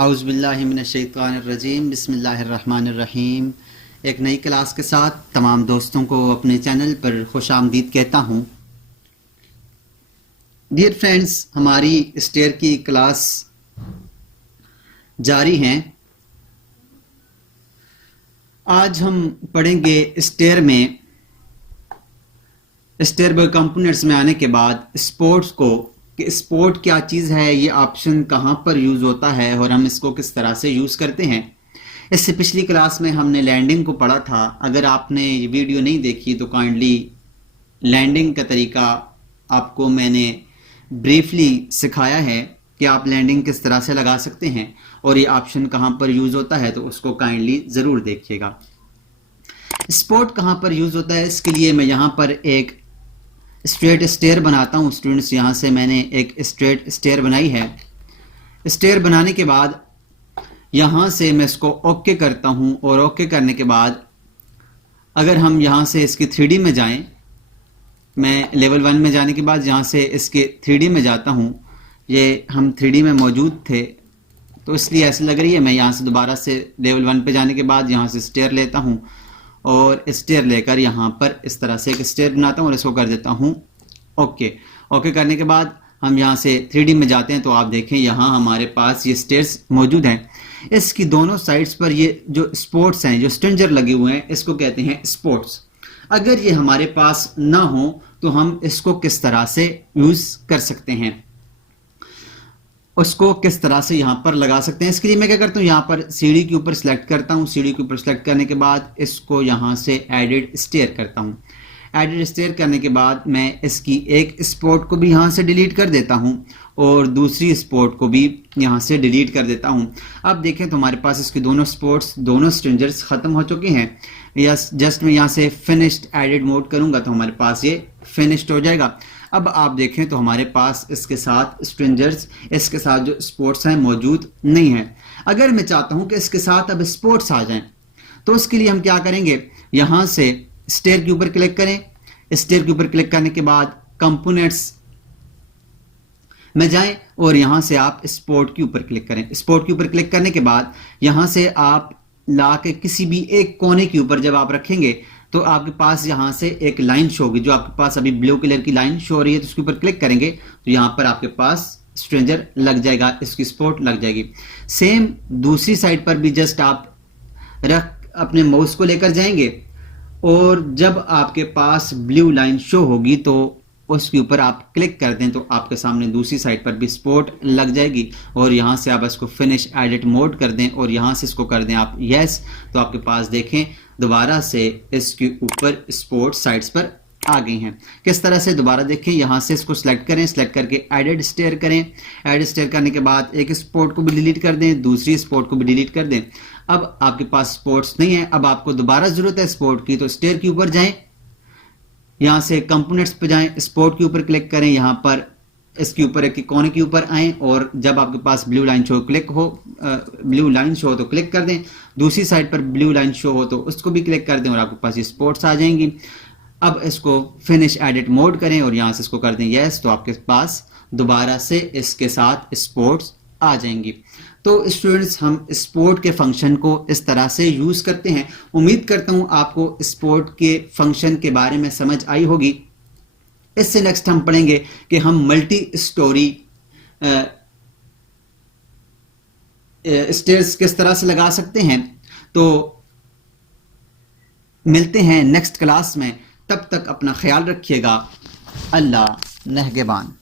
औज़ुबिल्लाहि मिनश्शैतानिर्रजीम बिस्मिल्लाहिर्रहमानिर्रहीम। एक नई क्लास के साथ तमाम दोस्तों को अपने चैनल पर खुशामदीद कहता हूँ। डियर फ्रेंड्स, हमारी स्टेयर की क्लास जारी हैं। आज हम पढ़ेंगे स्टेयर बाय कंपोनेंट्स में आने के बाद स्पोर्ट्स को, कि स्पोर्ट क्या चीज़ है, ये ऑप्शन कहाँ पर यूज़ होता है और हम इसको किस तरह से यूज़ करते हैं। इससे पिछली क्लास में हमने लैंडिंग को पढ़ा था। अगर आपने ये वीडियो नहीं देखी तो काइंडली लैंडिंग का तरीका आपको मैंने ब्रीफली सिखाया है कि आप लैंडिंग किस तरह से लगा सकते हैं और ये ऑप्शन कहाँ पर यूज़ होता है, तो उसको काइंडली ज़रूर देखिएगा। स्पोर्ट कहाँ पर यूज़ होता है, इसके लिए मैं यहाँ पर एक स्ट्रेट स्टेयर बनाता हूँ। स्टूडेंट्स, यहाँ से मैंने एक स्ट्रेट स्टेयर बनाई है। स्टेयर बनाने के बाद यहाँ से मैं इसको ओके करता हूँ और ओके करने के बाद अगर हम यहाँ से इसकी 3D में जाएं, मैं लेवल 1 में जाने के बाद यहाँ से इसके 3D में जाता हूँ। ये हम 3D में मौजूद थे तो इसलिए ऐसे लग रही है। मैं यहाँ से दोबारा से लेवल 1 पे जाने के बाद यहाँ से स्टेयर लेता हूँ और स्टेयर लेकर यहाँ पर इस तरह से एक स्टेयर बनाता हूँ और इसको कर देता हूँ ओके। ओके करने के बाद हम यहाँ से 3D में जाते हैं तो आप देखें यहाँ हमारे पास ये स्टेयर्स मौजूद हैं। इसकी दोनों साइड्स पर ये जो स्पोर्ट्स हैं, जो स्ट्रिंजर लगे हुए हैं, इसको कहते हैं स्पोर्ट्स। अगर ये हमारे पास ना हो तो हम इसको किस तरह से यूज़ कर सकते हैं, उसको किस तरह से यहाँ पर लगा सकते हैं। इसके लिए मैं क्या करता हूँ, यहाँ पर सीढ़ी के ऊपर सेलेक्ट करता हूँ। सीढ़ी के ऊपर सेलेक्ट करने के बाद इसको यहाँ से एडिट स्टेयर करता हूँ। एडिट स्टेयर करने के बाद मैं इसकी एक स्पॉट को भी यहाँ से डिलीट कर देता हूँ और दूसरी स्पॉट को भी यहाँ से डिलीट कर देता हूँ। अब देखें तो हमारे पास इसकी दोनों स्पॉट्स, दोनों स्ट्रिंजर्स ख़त्म हो चुके हैं। यस, जस्ट मैं यहाँ से फिनिश्ड एडिट मोड करूँगा तो हमारे पास ये फिनिश्ड हो जाएगा। अब आप देखें तो हमारे पास इसके साथ स्ट्रिंजर्स, इसके साथ जो स्पोर्ट्स हैं मौजूद नहीं हैं। अगर मैं चाहता हूं कि इसके साथ अब स्पोर्ट्स आ जाएं तो उसके लिए हम क्या करेंगे, यहां से स्टेयर के ऊपर क्लिक करें। स्टेयर के ऊपर क्लिक करने के बाद कंपोनेंट्स में जाएं और यहां से आप स्पोर्ट के ऊपर क्लिक करें। स्पोर्ट के ऊपर क्लिक करने के बाद यहां से आप ला के किसी भी एक कोने के ऊपर जब आप रखेंगे तो आपके पास यहाँ से एक लाइन शो होगी। जो आपके पास अभी ब्लू कलर की लाइन शो हो रही है तो उसके ऊपर क्लिक करेंगे तो यहाँ पर आपके पास स्ट्रेंजर लग जाएगा, इसकी स्पॉट लग जाएगी। सेम दूसरी साइड पर भी जस्ट आप अपने माउस को लेकर जाएंगे और जब आपके पास ब्लू लाइन शो होगी तो उसके ऊपर आप क्लिक कर दें तो आपके सामने दूसरी साइड पर भी स्पॉट लग जाएगी और यहाँ से आप इसको फिनिश एडिट मोड कर दें और यहाँ से इसको कर दें आप यस, तो आपके पास देखें दोबारा से इसके ऊपर स्पॉट साइड्स पर आ गई हैं। किस तरह से दोबारा देखें, यहाँ से इसको सेलेक्ट करें, सेलेक्ट करके एडिट स्टेयर करें। एडिट स्टेयर करने के बाद एक स्पॉट को भी डिलीट कर दें, दूसरी स्पॉट को भी डिलीट कर दें। अब आपके पास स्पॉट्स नहीं है, अब आपको दोबारा जरूरत है स्पॉट की, तो स्टेयर के ऊपर जाएं, यहाँ से कंपोनेंट्स पे जाएं, स्पॉट के ऊपर क्लिक करें, यहाँ पर इसके ऊपर एक कोने के ऊपर आएं और जब आपके पास ब्लू लाइन शो हो तो क्लिक कर दें। दूसरी साइड पर ब्लू लाइन शो हो तो उसको भी क्लिक कर दें और आपके पास ये स्पॉट्स आ जाएंगी। अब इसको फिनिश एडिट मोड करें और यहाँ से इसको कर दें यस, तो आपके पास दोबारा से इसके साथ स्पॉट्स आ जाएंगी। तो स्टूडेंट्स, हम स्पोर्ट के फंक्शन को इस तरह से यूज़ करते हैं। उम्मीद करता हूँ आपको स्पोर्ट के फंक्शन के बारे में समझ आई होगी। इससे नेक्स्ट हम पढ़ेंगे कि हम मल्टी स्टोरी स्टेयर्स किस तरह से लगा सकते हैं। तो मिलते हैं नेक्स्ट क्लास में, तब तक अपना ख्याल रखिएगा। अल्लाह नेहगेबान।